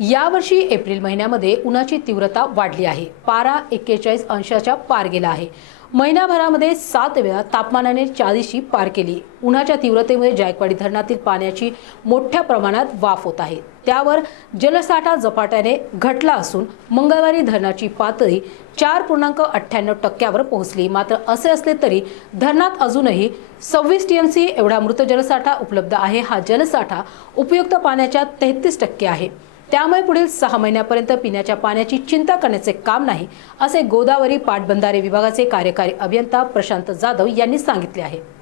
यावर्षी एप्रिल महिन्यामध्ये उन्हाची तीव्रता वाढली आहे. पारा एक्केचाळीस अंशाच्या पार गेला आहे. महिनाभरामध्ये सात वेळा तापमानाने चाळीसची पार केली. उन्हाच्या तीव्रतेमुळे जायकवाडी धरणातील पाण्याची मोठ्या प्रमाणात वाफ होत आहे. त्यावर जलसाठा झपाट्याने घटला असून मंगळवारी धरणाची पातळी चार पूर्णांक अठ्ठ्याण्णव टक्क्यावर पोहोचली. मात्र असे असले तरी धरणात अजूनही सव्वीस टीएमसी एवढा मृत जलसाठा उपलब्ध आहे. हा जलसाठा उपयुक्त पाण्याच्या तेहतीस टक्के आहे. त्यामुळे पुढील सहा महिन्यापर्यंत पिण्याच्या पाण्याची चिंता करण्याचे काम नाही असे गोदावरी पाटबंधारे विभागाचे कार्यकारी अभियंता प्रशांत जाधव यांनी सांगितले आहे.